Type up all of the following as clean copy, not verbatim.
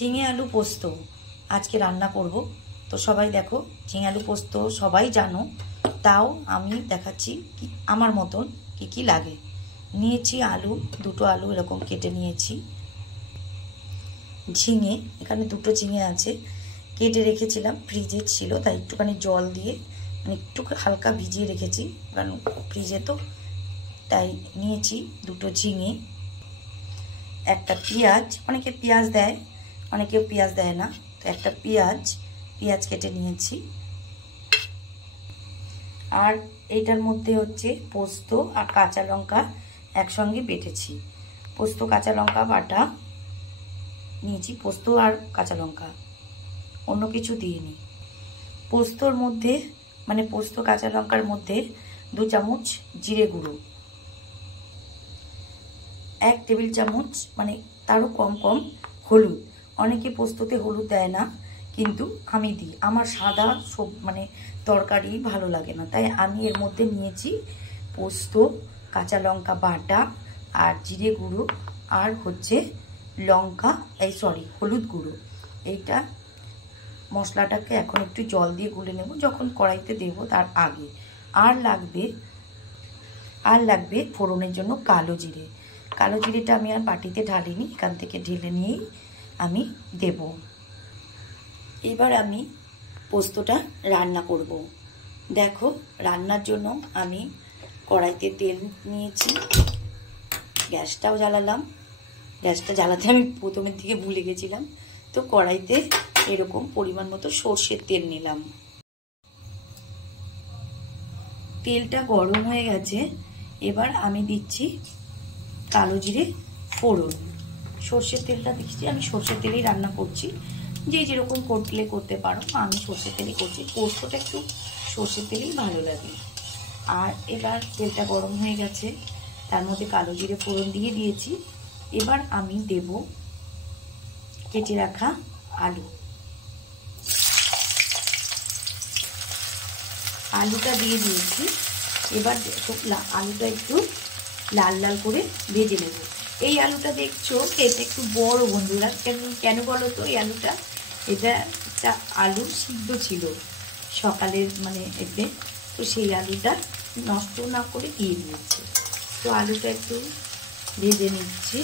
ঝিঙে আলু পোস্ত আজকে রান্না করব। তো সবাই দেখো, ঝিঙে আলু পোস্ত সবাই জানো, তাও আমি দেখাচ্ছি কি আমার মতন কি কি লাগে। নিয়েছি আলু, দুটো আলু এরকম কেটে নিয়েছি। ঝিঙে, এখানে দুটো ঝিঙে আছে, কেটে রেখেছিলাম, ফ্রিজে ছিল তাই একটুখানি জল দিয়ে মানে একটু হালকা ভিজিয়ে রেখেছি, কারণ ফ্রিজে তো, তাই নিয়েছি দুটো ঝিঙে, একটা পেঁয়াজ, অনেকে পেঁয়াজ দেয় অনেকেও পেঁয়াজ দেয় না, তো একটা পেঁয়াজ কেটে নিয়েছি। আর এইটার মধ্যে হচ্ছে পোস্ত আর কাঁচা লঙ্কা একসঙ্গে বেটেছি। পোস্ত কাঁচা লঙ্কা বাটা নিয়েছি, পোস্ত আর কাঁচা লঙ্কা, অন্য কিছু দিইনি। পোস্তর মধ্যে মানে পোস্ত কাঁচা লঙ্কার মধ্যে 2 চামচ জিরে গুঁড়ো, 1 টেবিল চামচ মানে তারও কম হলুদ। অনেকে পোস্ততে হলুদ দেয় না, কিন্তু আমি দিই। আমার সাদা সব মানে তরকারি ভালো লাগে না, তাই আমি এর মধ্যে নিয়েছি পোস্ত, কাঁচা লঙ্কা বাটা আর জিরে গুঁড়ো আর হচ্ছে হলুদ গুঁড়ো। এইটা মশলাটাকে এখন একটু জল দিয়ে গুলে নেব, যখন কড়াইতে দেব তার আগে। আর লাগবে ফোড়নের জন্য কালো জিরেটা আমি আর বাটিতে ঢালিনি, এখান থেকে ঢেলে নিয়েই আমি দেব। এবার আমি পোস্তটা রান্না করব। দেখো, রান্নার জন্য আমি কড়াইতে তেল নিয়েছি, গ্যাসটাও জ্বালালাম। গ্যাসটা জ্বালাতে আমি প্রথমের দিকে ভুলে গেছিলাম, তো কড়াইতে এরকম পরিমাণ মতো সর্ষের তেল নিলাম। তেলটা গরম হয়ে গেছে, এবার আমি দিচ্ছি কালো জিরে ফোড়ন। সর্ষের তেলটা দিচ্ছি, আমি সর্ষের তেলেই রান্না করছি, যে যেরকম করতে পারো, আমি সর্ষের তেলেই করছি। পোস্তটা একটু সর্ষের তেলেই ভালো লাগে। আর এবার তেলটা গরম হয়ে গেছে, তার মধ্যে কালো জিরে ফোড়ন দিয়ে দিয়েছি। এবার আমি দেব কেটে রাখা আলুটা দিয়ে দিয়েছি। এবার আলুটা একটু লাল লাল করে ভেজে নেব। এই আলুটা দেখছো এটা একটু বড় বন্ধুরা, কেন বলো তো? এই আলুটা, এটা একটা আলু সিদ্ধ ছিল সকালের মানে এতে, তো সেই আলুটা নষ্ট না করে দিয়ে দিয়েছি। তো আলুটা একটু ভেজে নিচ্ছি।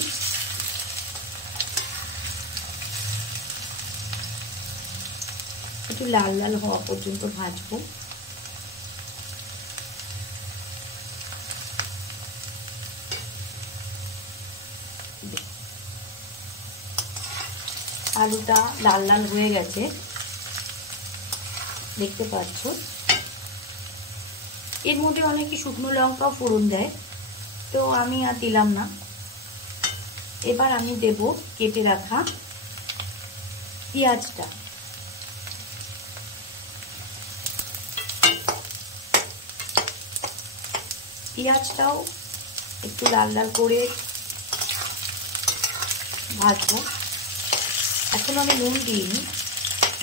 একটু লাল লাল হওয়া পর্যন্ত ভাজবো। আলুটা লাল লাল হয়ে গেছে, দেখতে পাচ্ছ। এর মধ্যে অনেকে শুকনো লঙ্কাও ফোড়ন দেয়, তো আমি আর দিলাম না। এবার আমি দেব কেটে রাখা পেঁয়াজটা। পেঁয়াজটাও একটু লাল লাল করে ভাজবো। এখন আমি নুন দিইনি,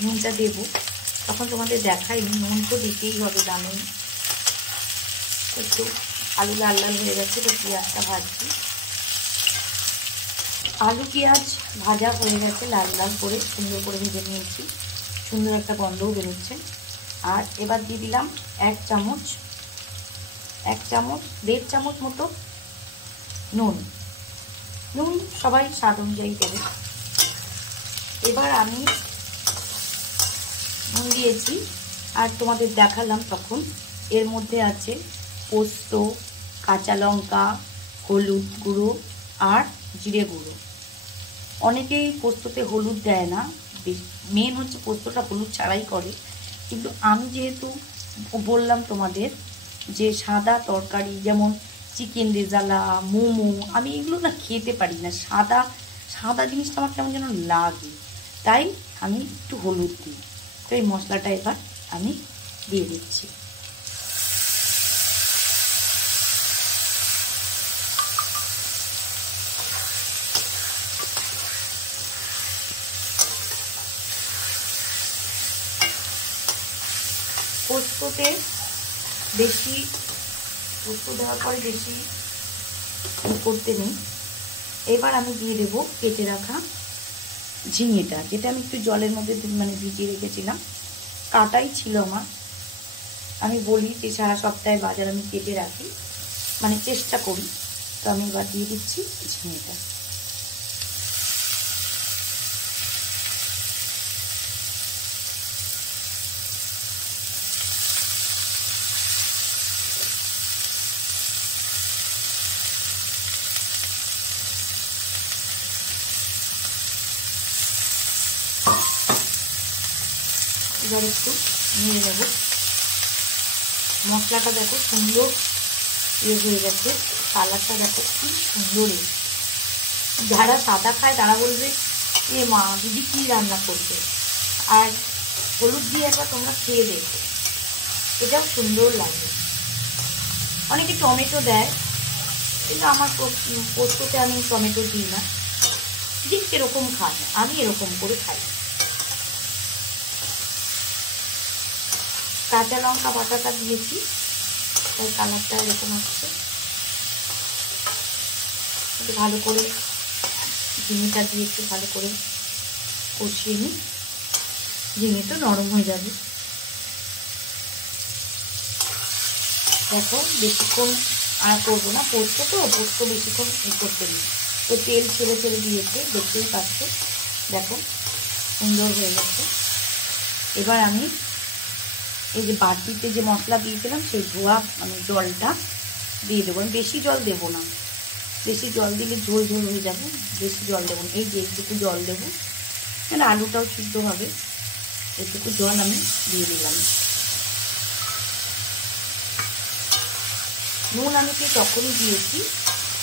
নুনটা দেবো তখন তোমাদের দেখাইনি। নুন তো দিতেই হবে, জানোই। একটু আলু লাল লাল হয়ে যাচ্ছে, তো পেঁয়াজটা ভাজছি। আলু পেঁয়াজ ভাজা হয়ে গেছে, লাল লাল করে সুন্দর করে ভেজে নিয়েছি, সুন্দর একটা গন্ধও বেরোচ্ছে। আর এবার দিয়ে দিলাম 1 চামচ 1.5 চামচ মতো নুন সবাই স্বাদ অনুযায়ী দেবে। এবার আমি নুন দিয়েছি, আর তোমাদের দেখালাম তখন এর মধ্যে আছে পোস্ত, কাঁচা লঙ্কা, হলুদ গুঁড়ো আর জিরে গুঁড়ো। অনেকেই পোস্ততে হলুদ দেয় না, মেন হচ্ছে পোস্তটা হলুদ ছাড়াই করে, কিন্তু আমি যেহেতু বললাম তোমাদের যে সাদা তরকারি যেমন চিকেন রেজালা, মোমো, আমি এগুলো না খেতে পারি না। সাদা জিনিসটা আমার কেমন যেন লাগে, তাই আমি একটু হলুদ দিই। তো এই মশলাটা এবার আমি দিয়ে দিচ্ছি। পোস্ততে পোস্ত দেওয়ার পরে বেশি করতে নেই। এবার আমি দিয়ে দেবো কেটে রাখা ঝিঙেটা, যেটা আমি একটু জলের মধ্যে মানে ভিজিয়ে রেখেছিলাম, কাটাই ছিল আমার। আমি বলি যে সারা সপ্তাহে বাজার আমি কেটে রাখি, মানে চেষ্টা করি। তো আমি এবার দিয়ে দিচ্ছি ঝিঙেটা। এবার একটু নিয়ে নেব। মশলাটা দেখো সুন্দর হয়ে গেছে, কালারটা দেখো কি সুন্দর। যারা সাদা খায় তারা বলবে এ মা দিদি কি রান্না করবে, আর হলুদ দিয়ে একবার তোমরা খেয়ে দেখো, এটাও সুন্দর লাগে। অনেকে টমেটো দেয়, কিন্তু আমার পোস্ততে আমি টমেটো দিই না, যে কিরকম খায়, আমি এরকম করে খাই। কাঁচা লঙ্কা বাটাটা দিয়েছি, তাই কালারটা এরকম আসছে। একটু ভালো করে ঝিঙেটা দিয়ে একটু ভালো করে কষিয়ে নিই, ঝিঙেটা নরম হয়ে যাবে। দেখো বেশিক্ষণ আর করবো না, পোস্ত তো পোস্ত বেশিক্ষণ করতে নিই, তো তেল ছেড়ে ছেড়ে দিয়েছে, দেখতেই পাচ্ছ। দেখো সুন্দর হয়ে গেছে। এবার আমি এই যে বাটিতে যে মশলা দিয়েছিলাম সেই ধোয়া মানে জলটা দিয়ে দেবো। আমি বেশি জল দেবো না, বেশি জল দিলে ঝোল ঝোল হয়ে যাবে, বেশি জল দেবো না। এই যে এইটুকু জল দেবো, মানে আলুটাও সিদ্ধ হবে, এইটুকু জল আমি দিয়ে দিলাম। নুন আমি কি তখনই দিয়েছি,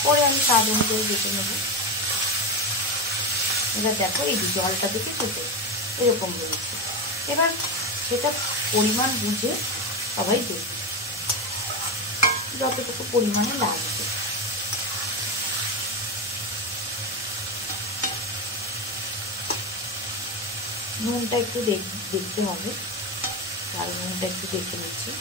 পরে আমি স্বাদ অনুযায়ী দেখে নেব। এবার দেখো এই যে জলটা দেখে খেতে এরকম রয়েছে। এবার সেটা পরিমাণ বুঝে সবাই দেবে, যতটুকু পরিমাণে লাগবে। নুনটা একটু দেখতে হবে, আর নুনটা একটু দেখে নিচ্ছি।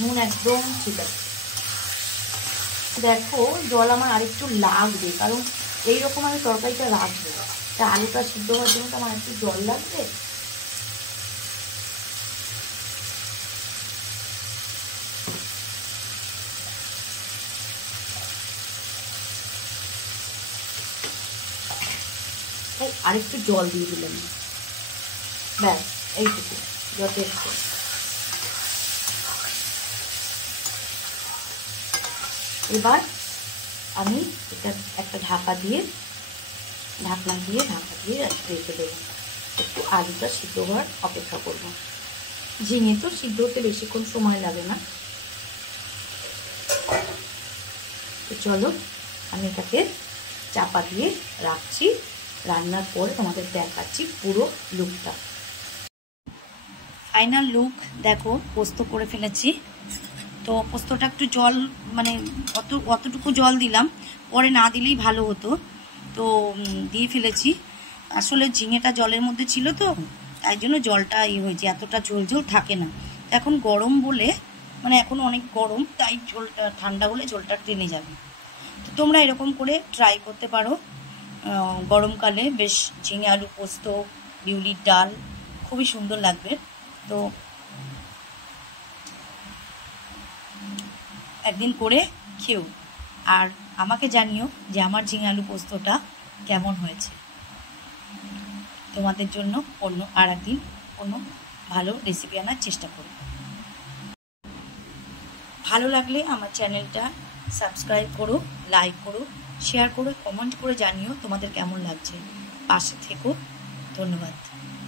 নুন একদম ঠিক আছে। দেখো জল আমার আরেকটু লাগবে, কারণ এইরকম আমি তরকারিটা রাখবো, তা আলুটা সিদ্ধ হওয়ার জন্য তো আমার একটু জল লাগবে। তাই আরেকটু জল দিয়ে দিলাম, ব্যাস এইটুকু যথেষ্ট। এবার আমি এটা একটা ঢাকনা দিয়ে রেখে দেবো, একটু আলুটা সিদ্ধ হওয়ার অপেক্ষা করব। ঝিঙে তো সিদ্ধ হতে বেশিক্ষণ সময় লাগে না। তো চলো আমি এটাকে চাপা দিয়ে রাখছি, রান্নার পরে তোমাদের দেখাচ্ছি পুরো লুকটা। ফাইনাল লুক দেখো, পোস্ত করে ফেলেছি। তো পোস্তটা একটু জল মানে অতটুকু জল দিলাম, পরে না দিলেই ভালো হতো, তো দিয়ে ফেলেছি। আসলে ঝিঙেটা জলের মধ্যে ছিল তো, তাই জন্য জলটা হয়েছে, এতটা ঝোল ঝোল থাকে না। এখন গরম বলে, মানে এখন অনেক গরম, তাই ঝোলটা ঠান্ডা হলে ঝোলটা টেনে যাবে। তো তোমরা এরকম করে ট্রাই করতে পারো। গরমকালে বেশ ঝিঙে আলু পোস্ত, বিউলির ডাল খুবই সুন্দর লাগবে। তো একদিন করে খেও, আর আমাকে জানিও যে আমার ঝিঙে আলু পোস্তটা কেমন হয়েছে। তোমাদের জন্য আর একদিন অন্য ভালো রেসিপি আনার চেষ্টা করব। ভালো লাগলে আমার চ্যানেলটা সাবস্ক্রাইব করো, লাইক করো, শেয়ার করো, কমেন্ট করে জানিও তোমাদের কেমন লাগছে। পাশে থেকো। ধন্যবাদ।